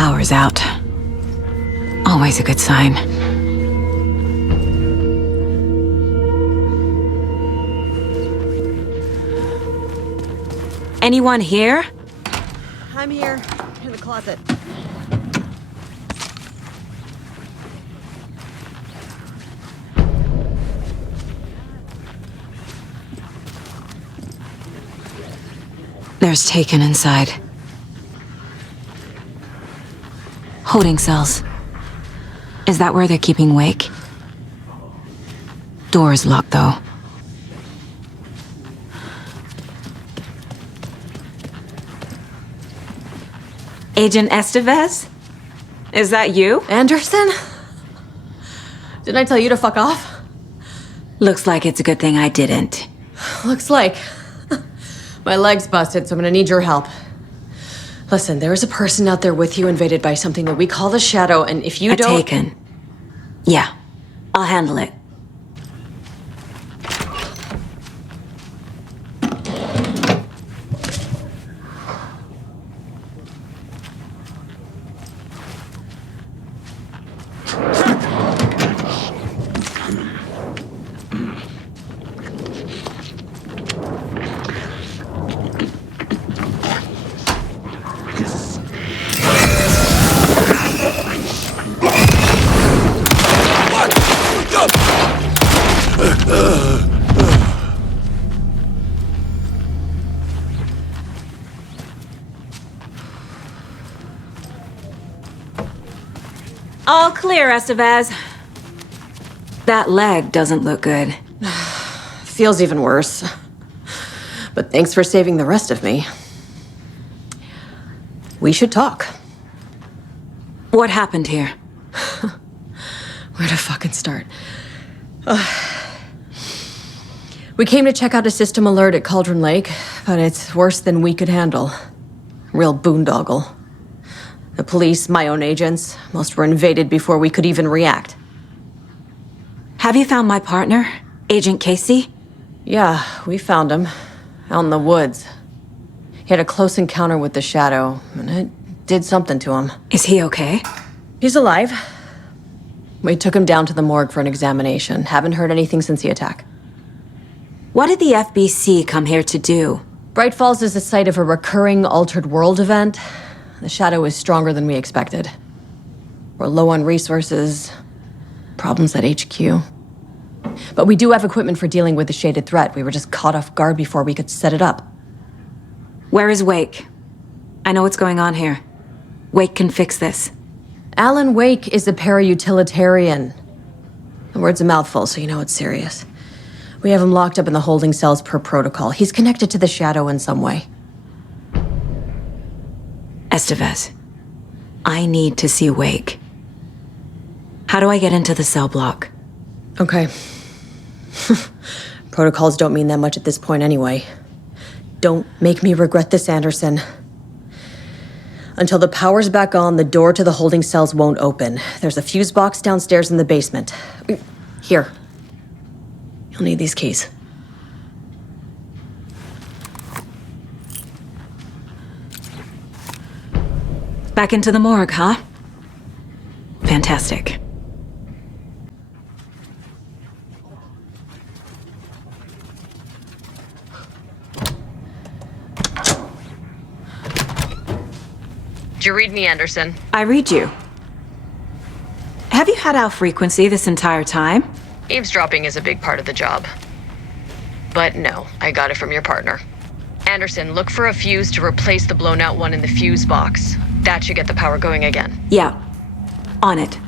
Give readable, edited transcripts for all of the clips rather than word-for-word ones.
power's out. Always a good sign. Anyone here? I'm here, in the closet. There's Taken inside. Holding cells. Is that where they're keeping Wake? Door's locked, though. Agent Estevez? Is that you? Anderson? Didn't I tell you to fuck off? Looks like it's a good thing I didn't. Looks like. My leg's busted, so I'm gonna need your help. Listen, there is a person out there with you invaded by something that we call the Shadow, and if you don't— Taken. Yeah, I'll handle it. All clear, Estevez. That leg doesn't look good. Feels even worse. But thanks for saving the rest of me. We should talk. What happened here? Where to fucking start? We came to check out a system alert at Cauldron Lake, but it's worse than we could handle. Real boondoggle. The police, my own agents, most were invaded before we could even react. Have you found my partner, Agent Casey? Yeah, we found him. Out in the woods. He had a close encounter with the Shadow, and it did something to him. Is he okay? He's alive. We took him down to the morgue for an examination. Haven't heard anything since the attack. What did the FBC come here to do? Bright Falls is the site of a recurring Altered World event. The Shadow is stronger than we expected. We're low on resources, problems at HQ. But we do have equipment for dealing with the shaded threat. We were just caught off guard before we could set it up. Where is Wake? I know what's going on here. Wake can fix this. Alan Wake is a para-utilitarian. The word's a mouthful, so you know it's serious. We have him locked up in the holding cells per protocol. He's connected to the Shadow in some way. Estevez, I need to see Wake. How do I get into the cell block? Okay. Protocols don't mean that much at this point anyway. Don't make me regret this, Anderson. Until the power's back on, the door to the holding cells won't open. There's a fuse box downstairs in the basement. Here. You'll need these keys. Back into the morgue, huh? Fantastic. Did you read me, Anderson? I read you. Have you had our frequency this entire time? Eavesdropping is a big part of the job. But no, I got it from your partner. Anderson, look for a fuse to replace the blown out one in the fuse box. That should get the power going again. Yeah. On it.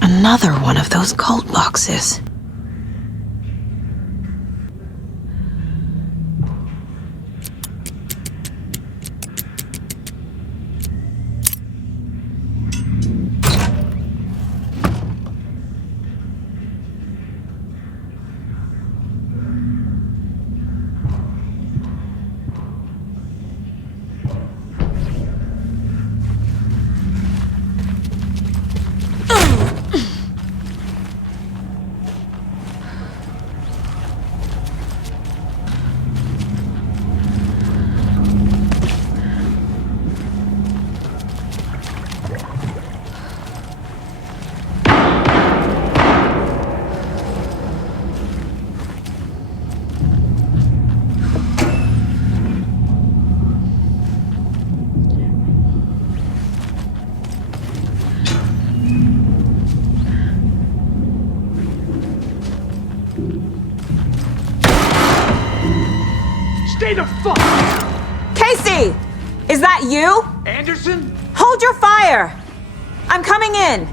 Another one of those cult boxes. Stay the fuck down! Casey! Is that you? Anderson? Hold your fire! I'm coming in!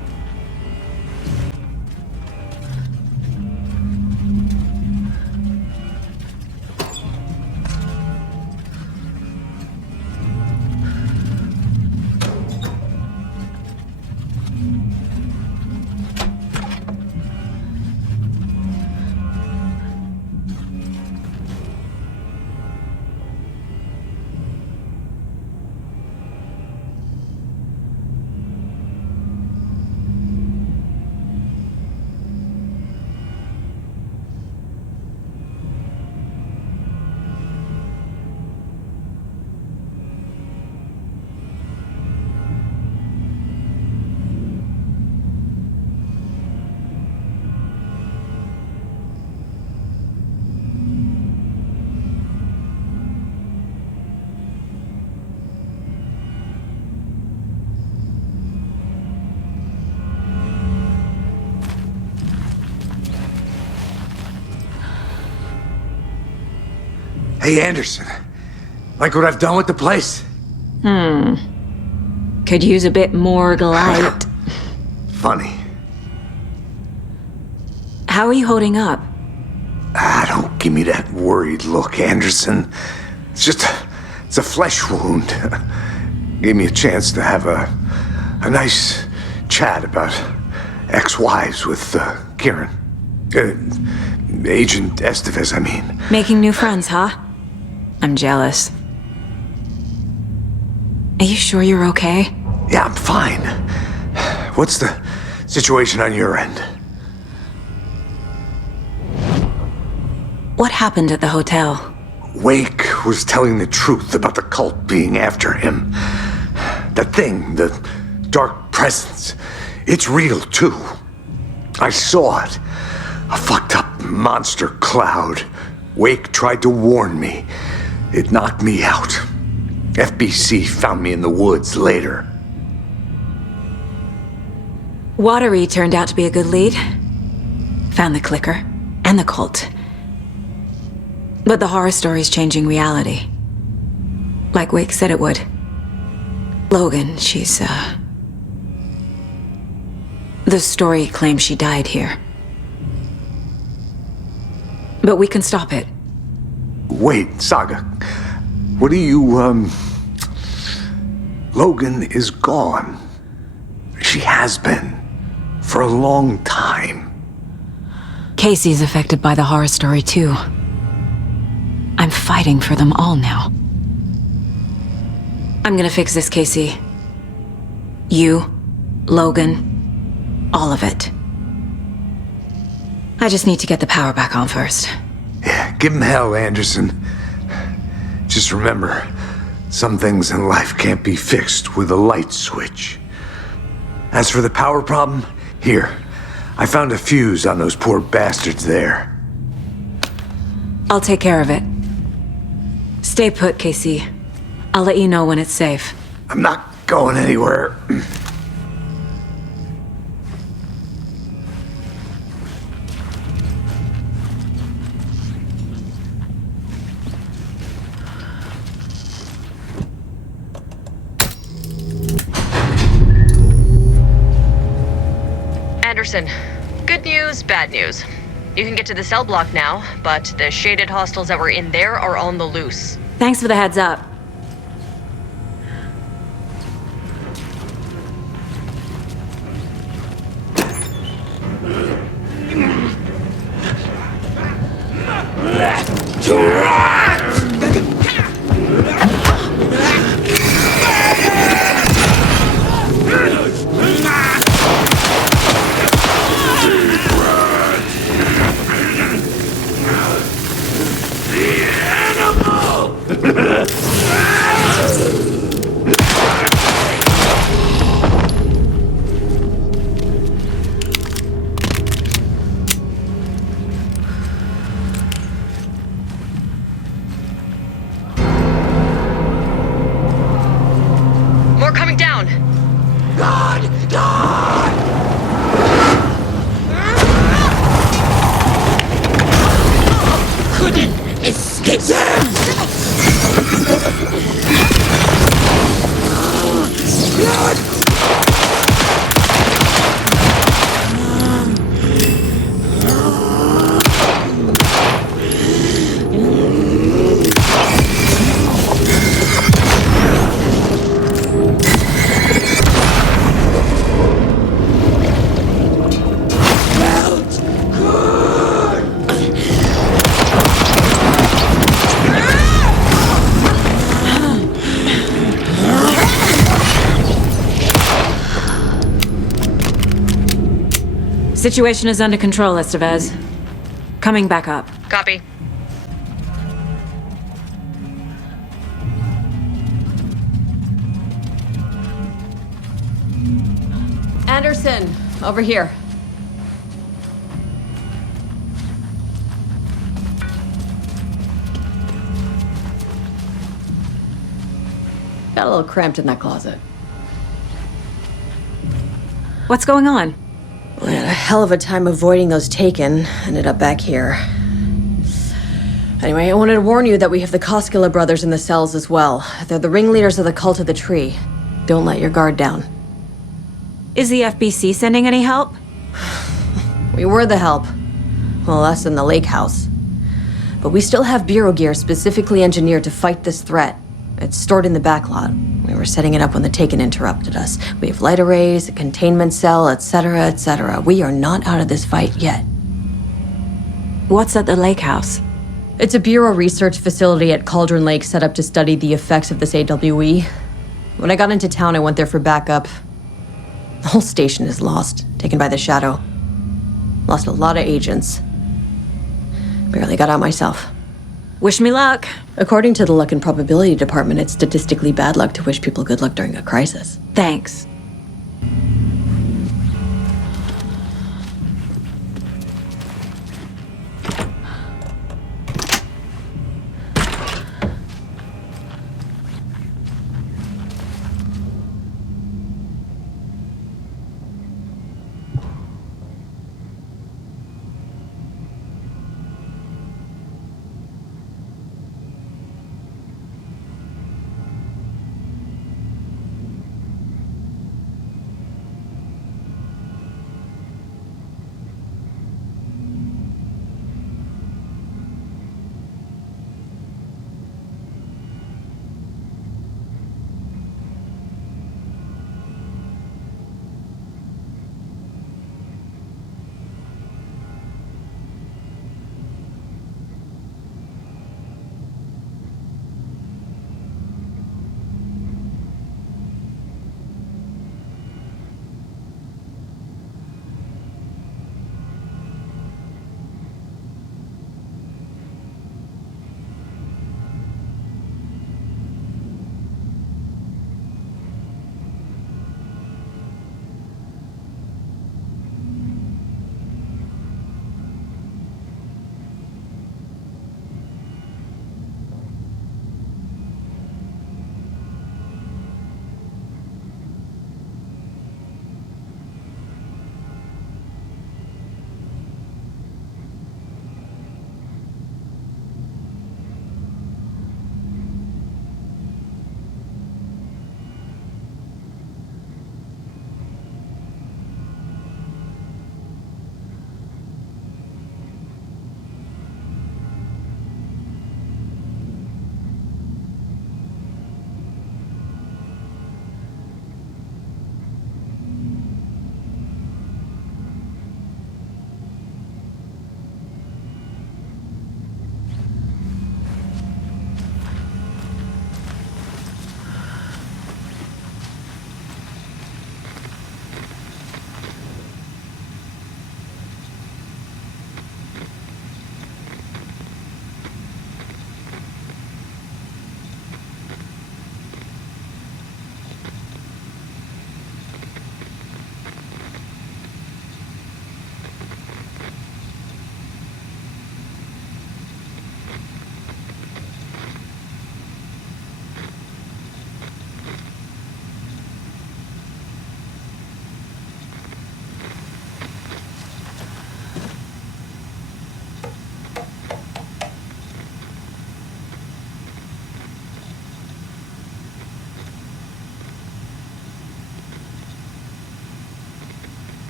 Hey, Anderson. Like what I've done with the place? Could use a bit more light. Funny. How are you holding up? Don't give me that worried look, Anderson. It's a flesh wound. Gave me a chance to have a nice chat about ex-wives with Kieran. Agent Estevez, I mean. Making new friends, huh? I'm jealous. Are you sure you're okay? Yeah, I'm fine. What's the situation on your end? What happened at the hotel? Wake was telling the truth about the cult being after him. That thing, the dark presence, it's real too. I saw it. A fucked up monster cloud. Wake tried to warn me. It knocked me out. FBC found me in the woods later. Watery turned out to be a good lead. Found the clicker and the cult. But the horror story's changing reality. Like Wake said it would. Logan, she's, the story claims she died here. But we can stop it. Wait, Saga. What do you, Logan is gone. She has been. For a long time. Casey's affected by the horror story, too. I'm fighting for them all now. I'm gonna fix this, Casey. You, Logan, all of it. I just need to get the power back on first. Yeah, give him hell, Anderson. Just remember, some things in life can't be fixed with a light switch. As for the power problem, here, I found a fuse on those poor bastards there. I'll take care of it. Stay put, Casey. I'll let you know when it's safe. I'm not going anywhere. Anderson, good news, bad news. You can get to the cell block now, but the shaded hostiles that were in there are on the loose. Thanks for the heads up. Situation is under control, Estevez. Coming back up. Copy. Anderson, over here. Got a little cramped in that closet. What's going on? We had a hell of a time avoiding those taken. Ended up back here. Anyway, I wanted to warn you that we have the Koskela brothers in the cells as well. They're the ringleaders of the Cult of the Tree. Don't let your guard down. Is the FBC sending any help? We were the help. Well, us in the lake house. But we still have Bureau gear specifically engineered to fight this threat. It's stored in the backlot. We were setting it up when the Taken interrupted us. We have light arrays, a containment cell, etc., etc. We are not out of this fight yet. What's at the lake house? It's a Bureau research facility at Cauldron Lake set up to study the effects of this AWE. When I got into town, I went there for backup. The whole station is lost, taken by the Shadow. Lost a lot of agents. Barely got out myself. Wish me luck. According to the Luck and Probability Department, it's statistically bad luck to wish people good luck during a crisis. Thanks.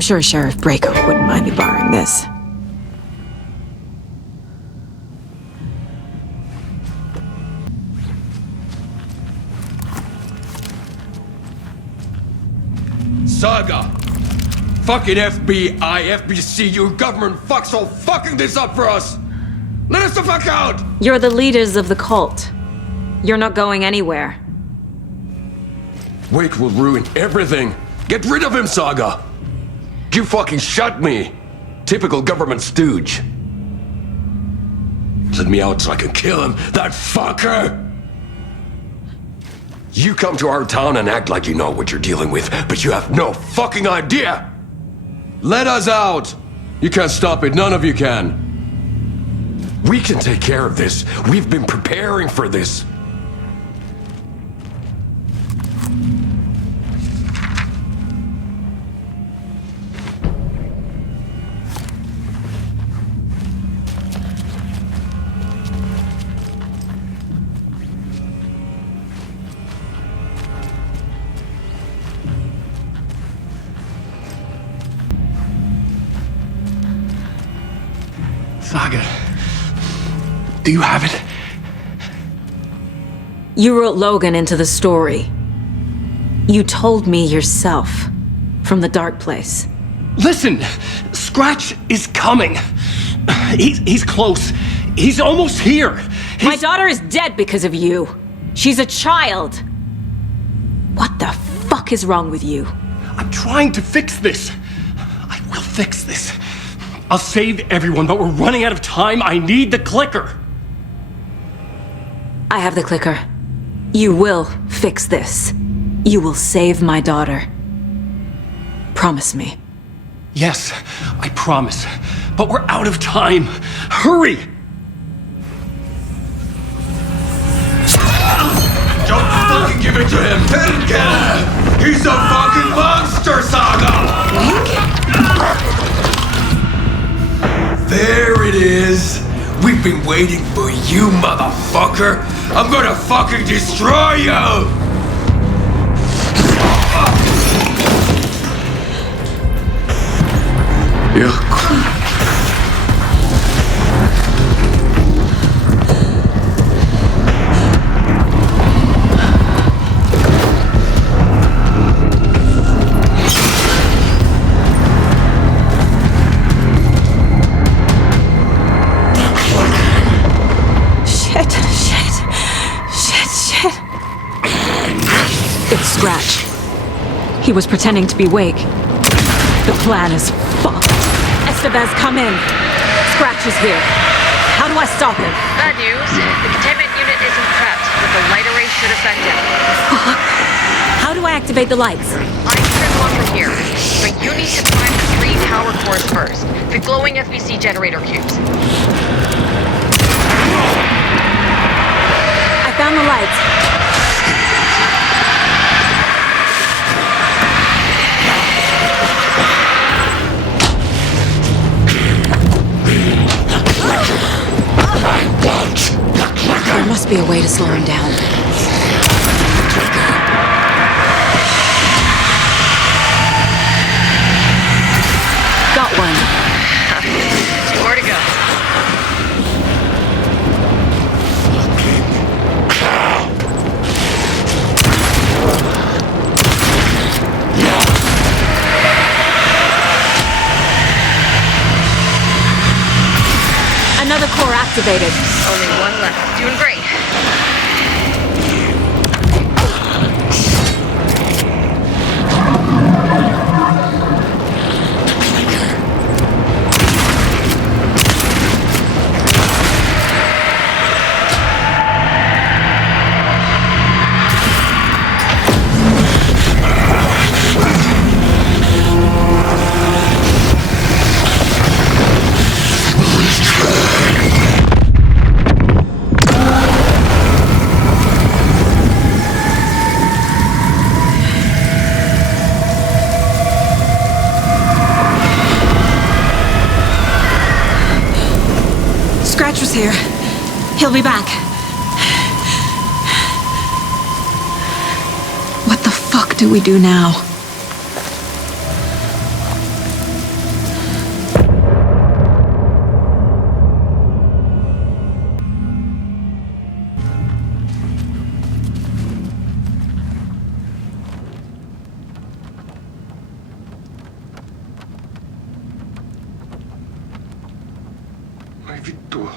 I'm sure Sheriff Braco wouldn't mind me borrowing this. Saga! Fucking FBI, FBC, you government fucks all fucking this up for us! Let us the fuck out! You're the leaders of the cult. You're not going anywhere. Wake will ruin everything! Get rid of him, Saga! You fucking shot me! Typical government stooge. Let me out so I can kill him, that fucker! You come to our town and act like you know what you're dealing with, but you have no fucking idea! Let us out! You can't stop it, none of you can. We can take care of this. We've been preparing for this. Saga, do you have it? You wrote Logan into the story. You told me yourself. From the dark place. Listen, Scratch is coming. He's close. He's almost here. My daughter is dead because of you. She's a child. What the fuck is wrong with you? I'm trying to fix this. I will fix this. I'll save everyone, but we're running out of time. I need the clicker. I have the clicker. You will fix this. You will save my daughter. Promise me. Yes, I promise. But we're out of time. Hurry! Don't fucking give it to him! Get him! He's a fucking monster, Saga! There it is! We've been waiting for you, motherfucker! I'm gonna fucking destroy you! It's Scratch. He was pretending to be Wake. The plan is fucked. Estevez, come in. Scratch is here. How do I stop him? Bad news. The containment unit isn't prepped, but the light array should affect it. How do I activate the lights? I can turn them on from here, but you need to prime the 3 power cores first. The glowing FBC generator cubes. I found the lights. There must be a way to slow him down. Got one. 2 more to go. Another core activated. Only one left. Doing great. Scratch was here. He'll be back. What the fuck do we do now? vittu.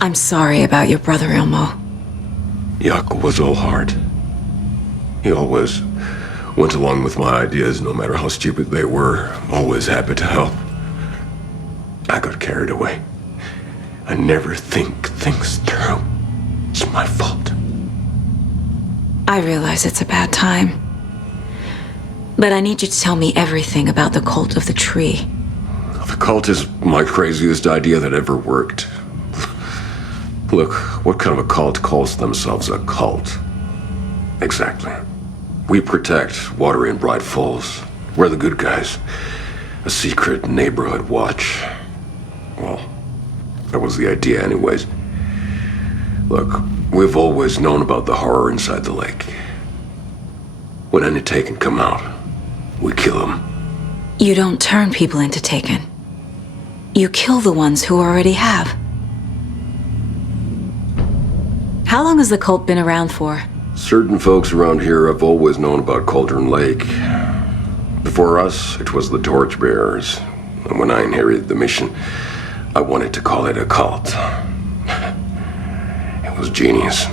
I'm sorry about your brother, Ilmo. Jaakko was all heart. He always went along with my ideas, no matter how stupid they were. Always happy to help. I got carried away. I never think things through. It's my fault. I realize it's a bad time. But I need you to tell me everything about the cult of the tree. The cult is my craziest idea that ever worked. Look, what kind of a cult calls themselves a cult? Exactly. We protect Water in Bright Falls. We're the good guys. A secret neighborhood watch. Well, that was the idea anyways. Look, we've always known about the horror inside the lake. When any Taken come out, we kill them. You don't turn people into Taken. You kill the ones who already have. How long has the cult been around for? Certain folks around here have always known about Cauldron Lake. Before us, it was the Torchbearers. And when I inherited the mission, I wanted to call it a cult. It was genius.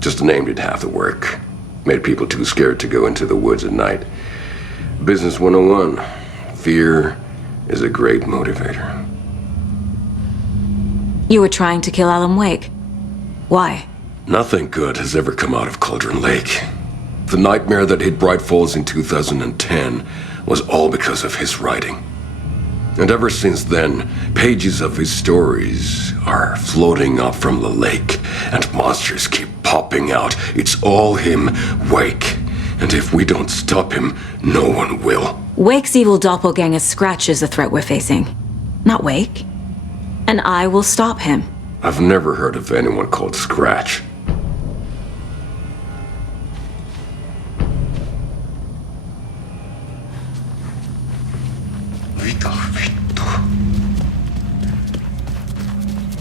Just named it half the work. Made people too scared to go into the woods at night. Business 101. Fear is a great motivator. You were trying to kill Alan Wake. Why? Nothing good has ever come out of Cauldron Lake. The nightmare that hit Bright Falls in 2010 was all because of his writing. And ever since then, pages of his stories are floating up from the lake, and monsters keep popping out. It's all him, Wake. And if we don't stop him, no one will. Wake's evil doppelganger Scratch is the threat we're facing. Not Wake. And I will stop him. I've never heard of anyone called Scratch.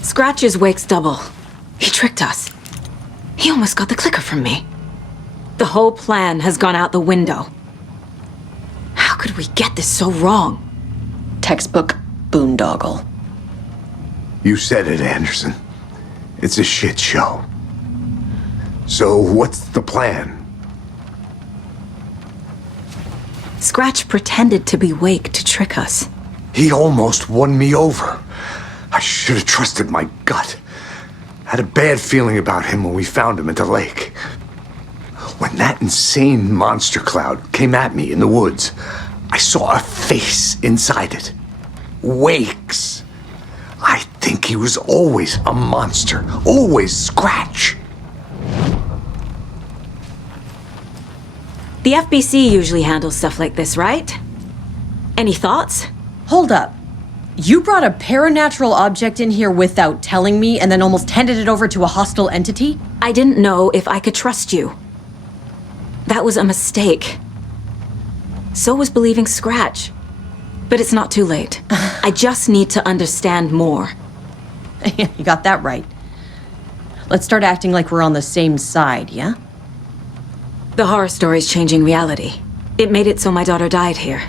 Scratch is Wake's double. He tricked us. He almost got the clicker from me. The whole plan has gone out the window. How could we get this so wrong? Textbook boondoggle. You said it, Anderson. It's a shit show. So what's the plan? Scratch pretended to be Wake to trick us. He almost won me over. I should have trusted my gut. Had a bad feeling about him when we found him at the lake. When that insane monster cloud came at me in the woods, I saw a face inside it. Wake's. I think he was always a monster. Always Scratch. The FBC usually handles stuff like this, right? Any thoughts? Hold up. You brought a paranatural object in here without telling me and then almost handed it over to a hostile entity? I didn't know if I could trust you. That was a mistake. So was believing Scratch. But it's not too late. I just need to understand more. You got that right. Let's start acting like we're on the same side, yeah? The horror story's changing reality. It made it so my daughter died here,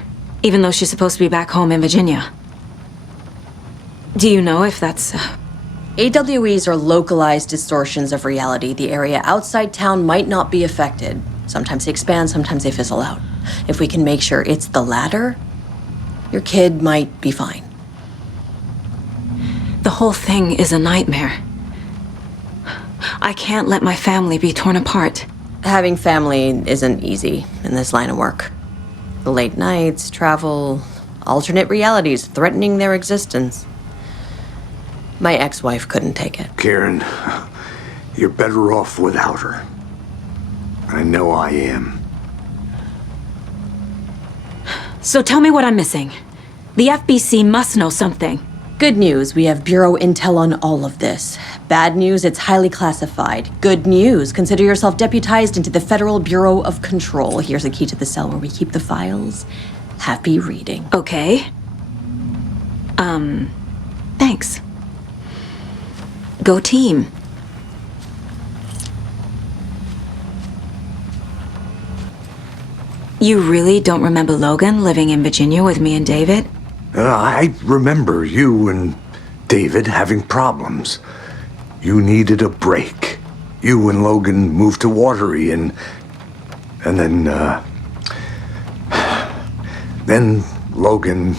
even though she's supposed to be back home in Virginia. Do you know if that's... AWEs are localized distortions of reality. The area outside town might not be affected. Sometimes they expand, sometimes they fizzle out. If we can make sure it's the latter, your kid might be fine. The whole thing is a nightmare. I can't let my family be torn apart. Having family isn't easy in this line of work. The late nights, travel, alternate realities threatening their existence. My ex-wife couldn't take it. Karen, you're better off without her. I know I am. So tell me what I'm missing. The FBC must know something. Good news, we have Bureau intel on all of this. Bad news, it's highly classified. Good news, consider yourself deputized into the Federal Bureau of Control. Here's a key to the cell where we keep the files. Happy reading. Okay. Thanks. Go team. You really don't remember Logan living in Virginia with me and David? I remember you and David having problems. You needed a break. You and Logan moved to Watery and then Logan,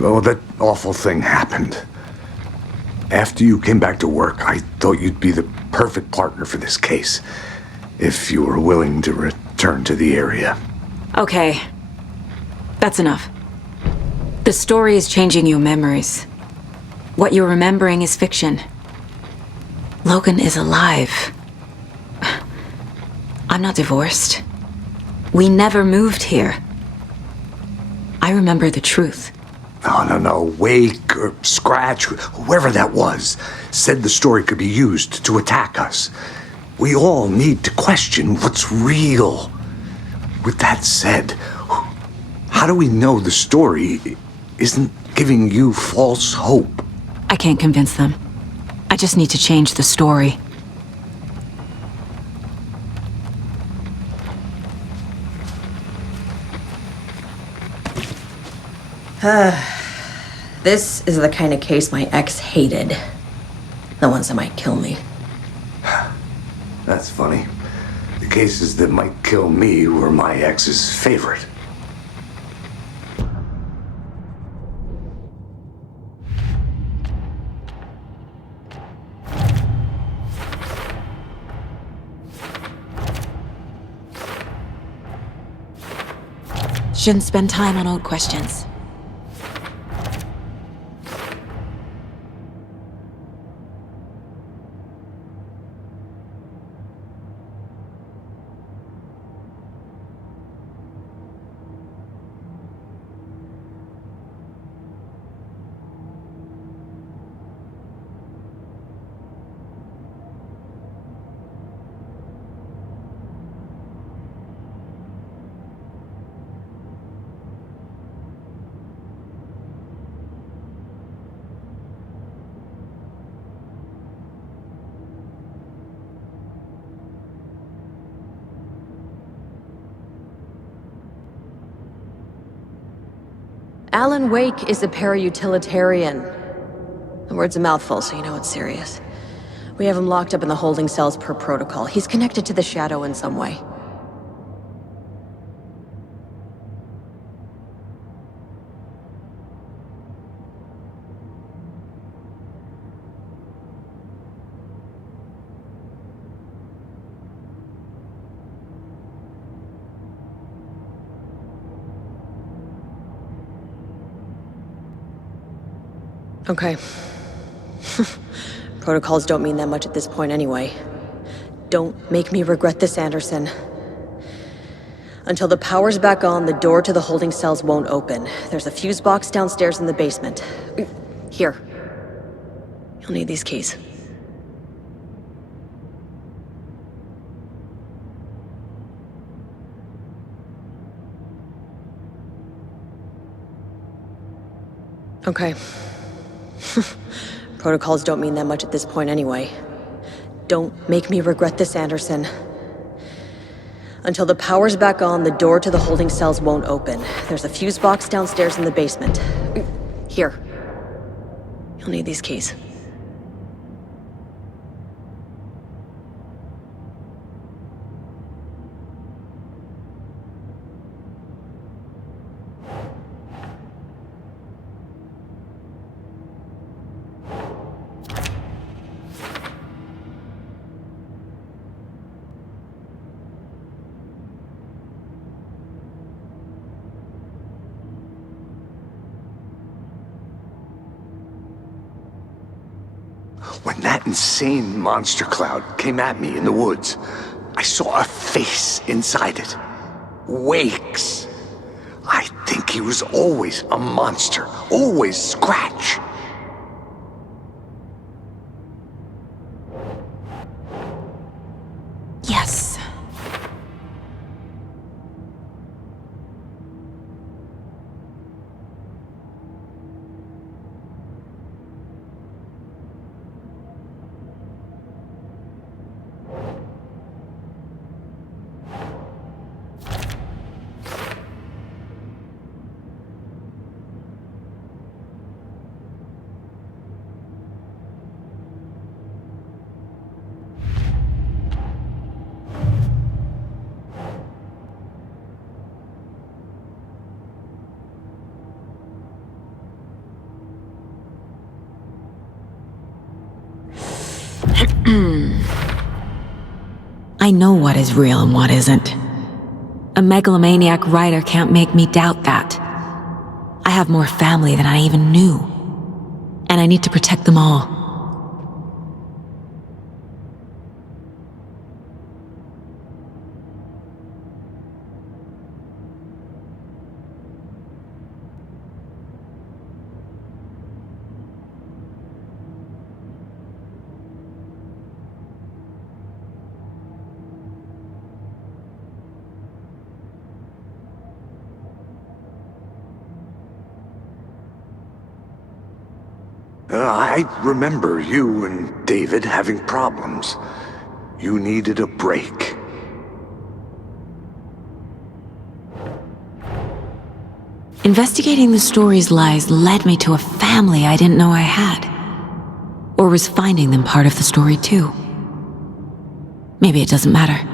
well, that awful thing happened. After you came back to work, I thought you'd be the perfect partner for this case, if you were willing to return to the area. Okay. That's enough. The story is changing your memories. What you're remembering is fiction. Logan is alive. I'm not divorced. We never moved here. I remember the truth. No. Wake or Scratch, whoever that was, said the story could be used to attack us. We all need to question what's real. With that said, how do we know the story isn't giving you false hope? I can't convince them. I just need to change the story. This is the kind of case my ex hated. The ones that might kill me. That's funny. The cases that might kill me were my ex's favorite. Shouldn't spend time on old questions. Alan Wake is a para-utilitarian. The word's a mouthful, so you know it's serious. We have him locked up in the holding cells per protocol. He's connected to the Shadow in some way. Okay. Protocols don't mean that much at this point anyway. Don't make me regret this, Anderson. Until the power's back on, the door to the holding cells won't open. There's a fuse box downstairs in the basement. Here. You'll need these keys. Okay. Protocols don't mean that much at this point anyway. Don't make me regret this, Anderson. Until the power's back on, the door to the holding cells won't open. There's a fuse box downstairs in the basement. Here. You'll need these keys. When that insane monster cloud came at me in the woods, I saw a face inside it. Wake's. I think he was always a monster, always Scratch. Yes. know what is real and what isn't. A megalomaniac writer can't make me doubt that. I have more family than I even knew, and I need to protect them all. I remember you and David having problems. You needed a break. Investigating the story's lies led me to a family I didn't know I had. Or was finding them part of the story too. Maybe it doesn't matter.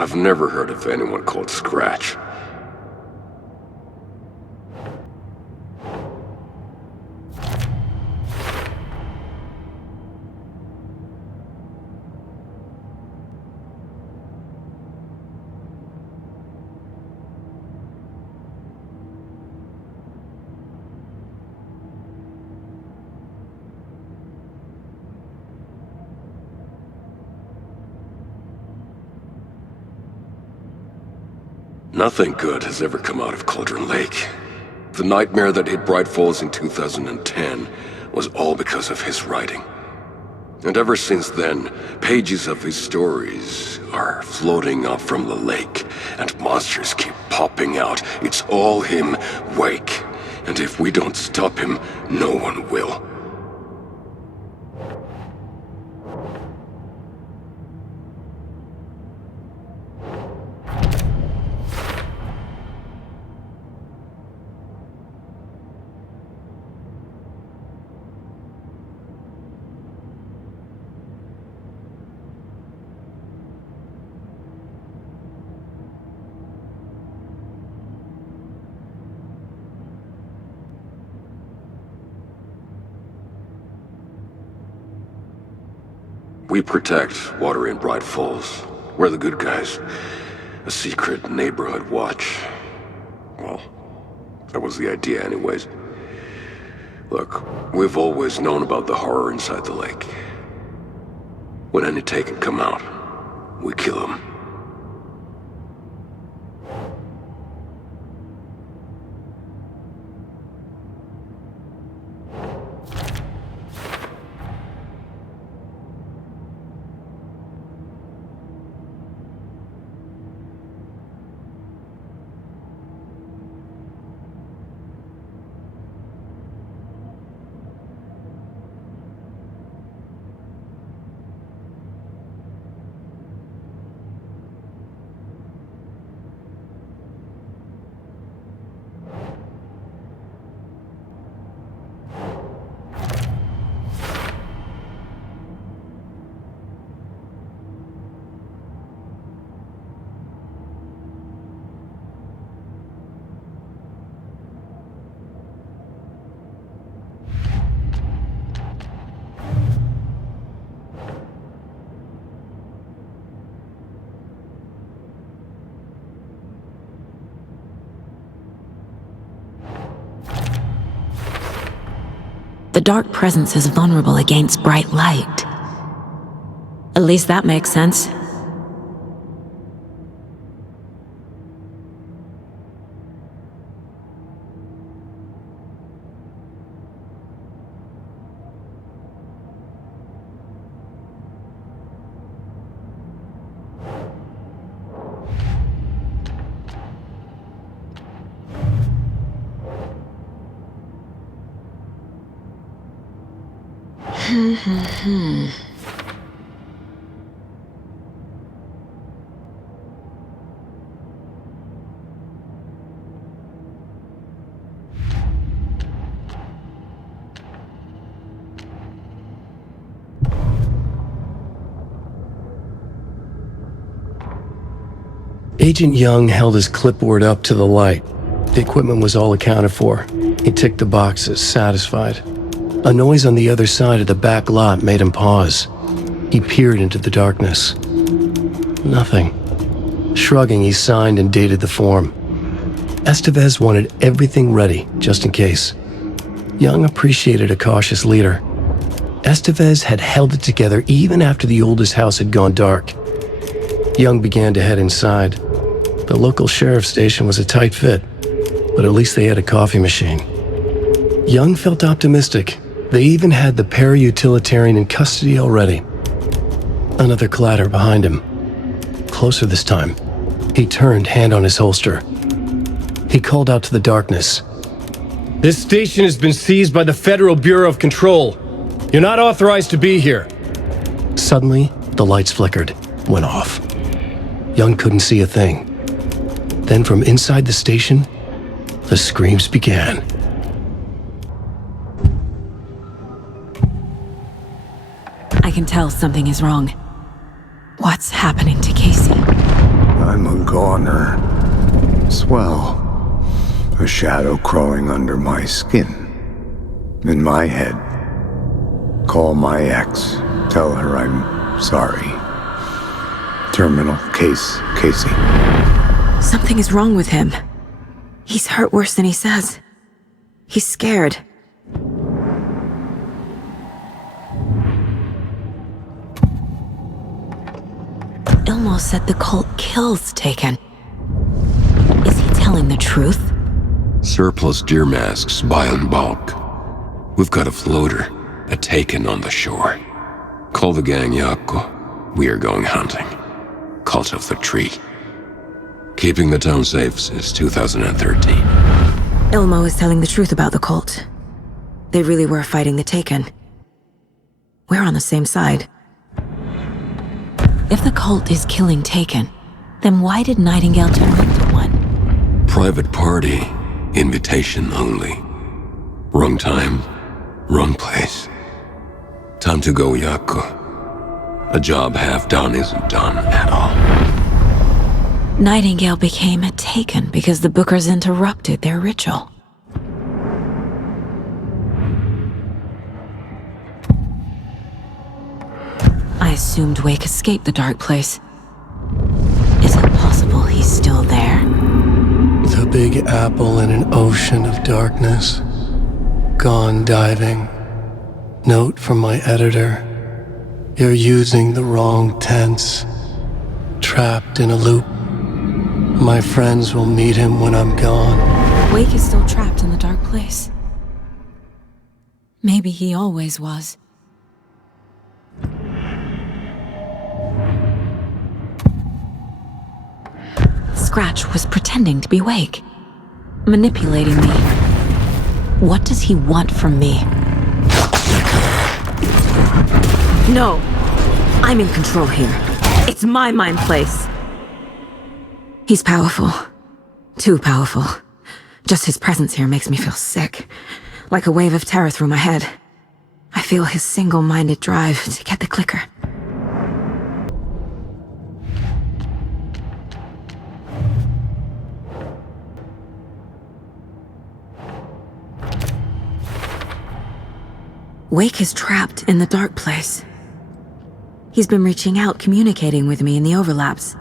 I've never heard of anyone called Scratch. Nothing good has ever come out of Cauldron Lake. The nightmare that hit Bright Falls in 2010 was all because of his writing. And ever since then, pages of his stories are floating up from the lake, and monsters keep popping out. It's all him, Wake. And if we don't stop him, no one will. We protect water in Bright Falls. We're the good guys. A secret neighborhood watch. Well, that was the idea anyways. Look, we've always known about the horror inside the lake. When any Taken come out, we kill them. The dark presence is vulnerable against bright light. At least that makes sense. Agent Young held his clipboard up to the light. The equipment was all accounted for. He ticked the boxes, satisfied. A noise on the other side of the back lot made him pause. He peered into the darkness. Nothing. Shrugging, he signed and dated the form. Estevez wanted everything ready, just in case. Young appreciated a cautious leader. Estevez had held it together even after the oldest house had gone dark. Young began to head inside. The local sheriff's station was a tight fit, but at least they had a coffee machine. Young felt optimistic. They even had the para-utilitarian in custody already. Another clatter behind him. Closer this time. He turned, hand on his holster. He called out to the darkness. This station has been seized by the Federal Bureau of Control. You're not authorized to be here. Suddenly, the lights flickered, went off. Young couldn't see a thing. Then from inside the station, the screams began. I can tell something is wrong. What's happening to Casey? I'm a goner. Swell. A shadow crawling under my skin. In my head. Call my ex. Tell her I'm sorry. Terminal case, Casey. Something is wrong with him. He's hurt worse than he says. He's scared. Ilmo said the cult kills Taken. Is he telling the truth? Surplus deer masks buy in bulk. We've got a floater, a Taken on the shore. Call the gang Yako. We are going hunting. Cult of the Tree. Keeping the town safe since 2013. Ilmo is telling the truth about the cult. They really were fighting the Taken. We're on the same side. If the cult is killing Taken, then why did Nightingale turn into one? Private party. Invitation only. Wrong time. Wrong place. Time to go, Yako. A job half done isn't done at all. Nightingale became a Taken because the Bookers interrupted their ritual. I assumed Wake escaped the dark place. Is it possible he's still there? The Big Apple in an ocean of darkness. Gone diving. Note from my editor. You're using the wrong tense. Trapped in a loop. My friends will meet him when I'm gone. Wake is still trapped in the dark place. Maybe he always was. Scratch was pretending to be Wake. Manipulating me. What does he want from me? No! I'm in control here. It's my mind place. He's powerful. Too powerful. Just his presence here makes me feel sick. Like a wave of terror through my head. I feel his single-minded drive to get the clicker. Wake is trapped in the dark place. He's been reaching out, communicating with me in the overlaps.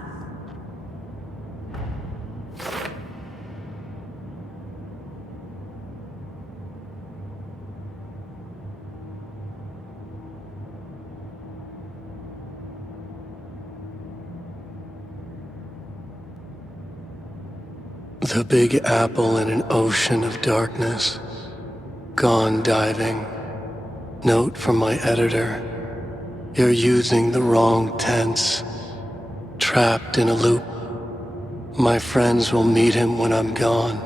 The Big Apple in an ocean of darkness. Gone diving. Note from my editor. You're using the wrong tense. Trapped in a loop. My friends will meet him when I'm gone.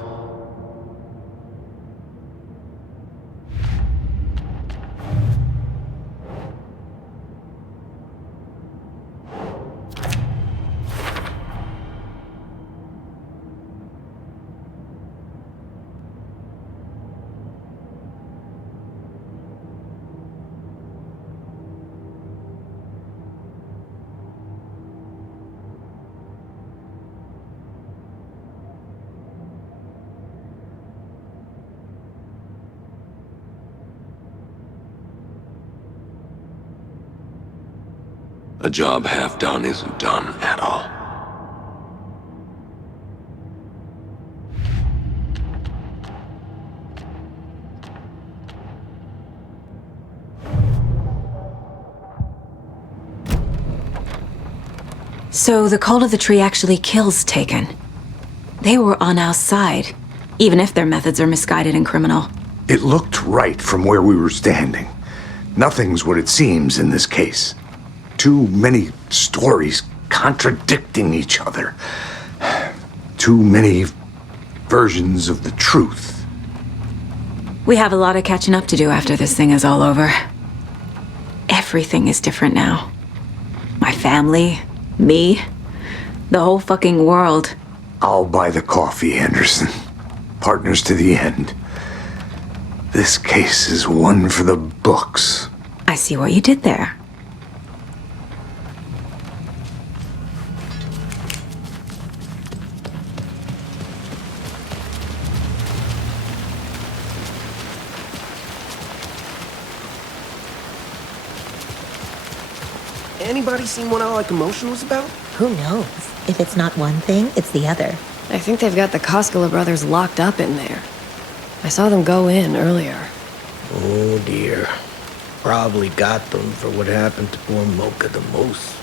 A job half done isn't done at all. So the cult of the tree actually kills Taken. They were on our side, even if their methods are misguided and criminal. It looked right from where we were standing. Nothing's what it seems in this case. Too many stories contradicting each other. Too many versions of the truth. We have a lot of catching up to do after this thing is all over. Everything is different now. My family, me, the whole fucking world. I'll buy the coffee, Anderson. Partners to the end. This case is one for the books. I see what you did there. Anybody seen what all that commotion was about? Who knows? If it's not one thing, it's the other. I think they've got the Koskela brothers locked up in there. I saw them go in earlier. Oh dear. Probably got them for what happened to poor Mocha the Moose.